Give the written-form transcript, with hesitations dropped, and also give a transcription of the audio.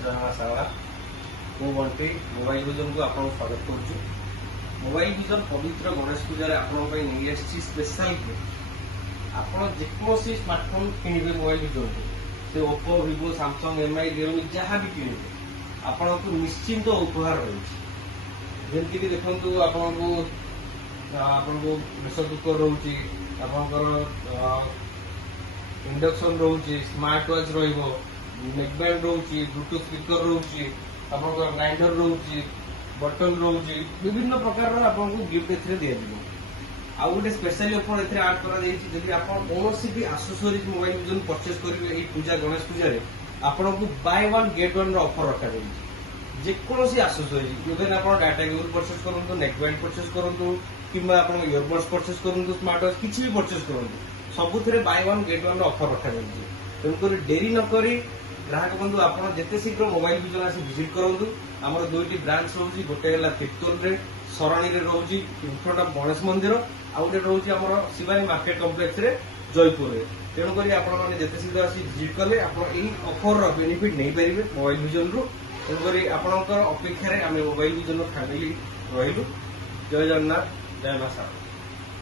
जय मां शारदा मु बंटी मोबाइल विजन को आपको स्वागत करुछु। मोबाइल विजन पवित्र गणेश पूजा नहीं स्पेशल गिफ्ट आप जेकोसी स्मार्टफोन किଣିବେ मोबाइल विजन से Oppo Vivo Samsung MI Realme जहाँ भी किଣିବେ आपको निश्चिंत उपहार रही जमीक देखु आपको प्रेसर कुकर रोचे इंडक्शन रोचे स्मार्ट वॉच नेकबैंड रोचे ब्लूटूथ स्पीकर रोचे ग्राइंडर रोचे बटन रोचे विभिन्न प्रकार आपको गिफ्ट ए दिज्व आउ गोटे स्पेशल ऑफर ए आड कर कौन भी आसेसरीज मोबाइल विजन परचेज करेंगे पूजा गणेश पूजा आपको buy one get one offer रखा जाए जेकोसी आसेसरीज इवेन आप डाटा केबल परचेज करूँ नेकबैंड परचेज करूँ कि इयरबड्स परचेज करूँ स्मार्ट वॉच किसी भी परचेज करूँ सबुथ buy one get one offer रखा जाए तेणुक डेरी नक ग्राहक बंधु आप जिते शीघ्र मोबाइल विजन आसी विजिट करूँ आमर दुईटी ब्रांच रोचे गोटे तिर्तोल सरणी रोचे इनफ्रंट ऑफ गणेश मंदिर आउ गोटे रोचे आम शिवानी मार्केट कम्प्लेक्स जयपुर तेणुक आपने जिते शीघ्र आसी विजिट कले आप ऑफर बेनिफिट नहीं पारे मोबाइल विजन रु तेणुक आपंकर अपेक्षा आम मोबाइल विजन फैमिली रही जय जगन्नाथ जय मां शारदा।